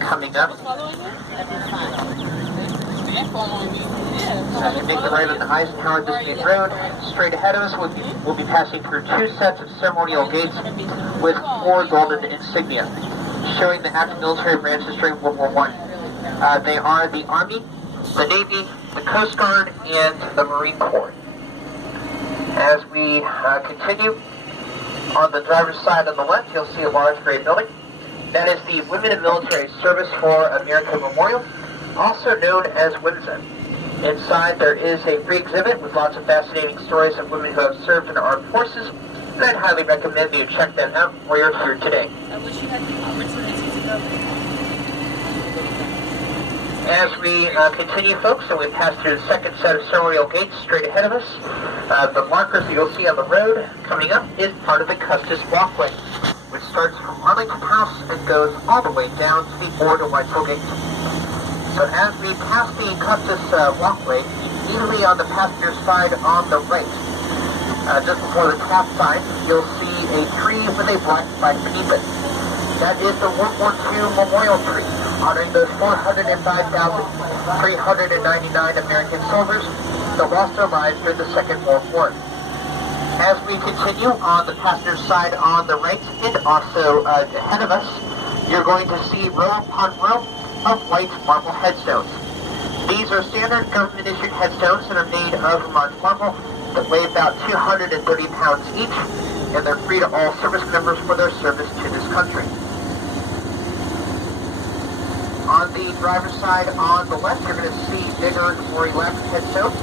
coming up. As we make the right on the Eisenhower Disney Road, straight ahead of us, we'll be passing through 2 sets of ceremonial gates with 4 golden insignia, showing the active military branches during World War I. They are the Army, the Navy, the Coast Guard, and the Marine Corps. As we continue, on the driver's side on the left, you'll see a large gray building. That is the Women in Military Service for America Memorial, also known as WIMSA. Inside there is a free exhibit with lots of fascinating stories of women who have served in the armed forces, and I'd highly recommend that you check that out while you're here today. I wish you had the opportunity to go. As we continue, folks, and we pass through the second set of ceremonial gates straight ahead of us, the markers that you'll see on the road coming up is part of the Custis Walkway, which starts from Arlington House and goes all the way down to the Ord to Whitehall Gate. So as we pass the Custis Walkway, immediately on the passenger side on the right, just before the cab sign, you'll see a tree with a black flag beneath it. That is the World War II memorial tree, honoring those 405,399 American soldiers that lost their lives during the Second World War. As we continue on the passenger side on the right and also ahead of us, you're going to see row upon row of white marble headstones. These are standard government-issued headstones that are made of large marble that weigh about 230 pounds each, and they're free to all service members for their service to this country. On the driver's side on the left, you're going to see bigger, more elaborate headstones.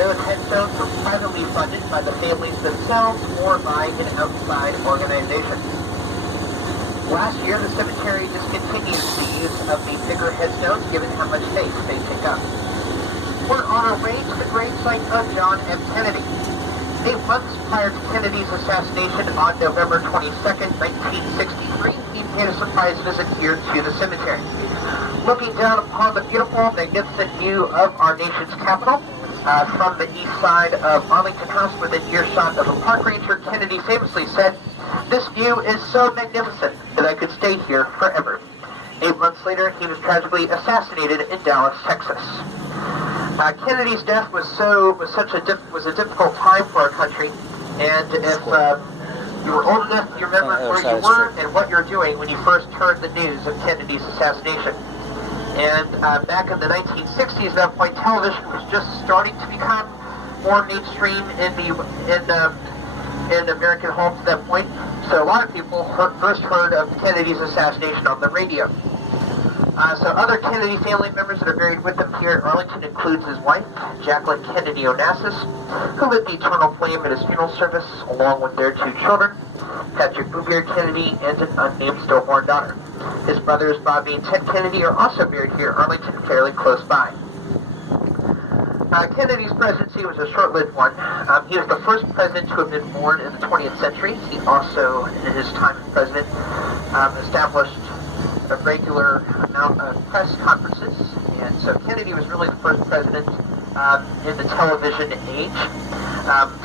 Those headstones are privately funded by the families themselves or by an outside organization. Last year, the cemetery discontinued the use of the bigger headstones given how much space they take up. We're on our way to the gravesite of John F. Kennedy. 8 months prior to Kennedy's assassination on November 22nd, 1963, he paid a surprise visit here to the cemetery. Looking down upon the beautiful, magnificent view of our nation's capital, from the east side of Arlington House within earshot of a park ranger, Kennedy famously said, "This view is so magnificent that I could stay here forever." 8 months later, he was tragically assassinated in Dallas, Texas. Kennedy's death was a difficult time for our country, and if you were old enough, you remember where you were and what you were doing when you first heard the news of Kennedy's assassination. And back in the 1960s, at that point, television was just starting to become more mainstream in American homes at that point. So a lot of people first heard of Kennedy's assassination on the radio. So other Kennedy family members that are buried with him here at Arlington includes his wife, Jacqueline Kennedy Onassis, who lit the eternal flame at his funeral service, along with their 2 children, Patrick Bouvier Kennedy and an unnamed stillborn daughter. His brothers, Bobby and Ted Kennedy, are also buried here at Arlington, fairly close by. Kennedy's presidency was a short-lived one. He was the first president to have been born in the 20th century. He also, in his time as president, established a regular amount of press conferences, and so Kennedy was really the first president in the television age.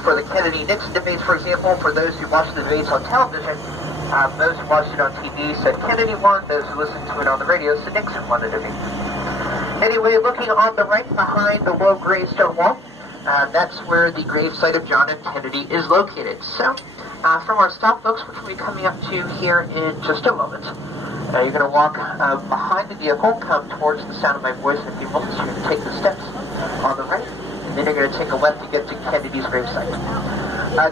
For the Kennedy-Nixon debates, for example, for those who watched the debates on television, those who watched it on TV said Kennedy won, those who listened to it on the radio said Nixon won the debate. Anyway, looking on the right behind the low gravestone wall, that's where the gravesite of John F. Kennedy is located. So, from our stop, folks, which we'll be coming up to here in just a moment, you're going to walk behind the vehicle, come towards the sound of my voice in a few moments. You're going to take the steps on the right, and then you're going to take a left to get to Kennedy's gravesite.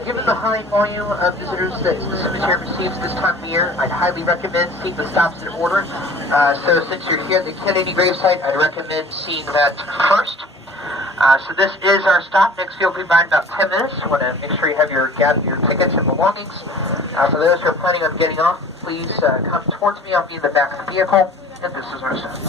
Given the high volume of visitors that the cemetery receives this time of the year, I'd highly recommend seeing the stops in order. So since you're here at the Kennedy gravesite, I'd recommend seeing that first. So this is our stop. Next field will be by in about 10 minutes. You want to make sure you have your tickets and belongings. For those who are planning on getting off, please come towards me. I'll be in the back of the vehicle, and this is our stop.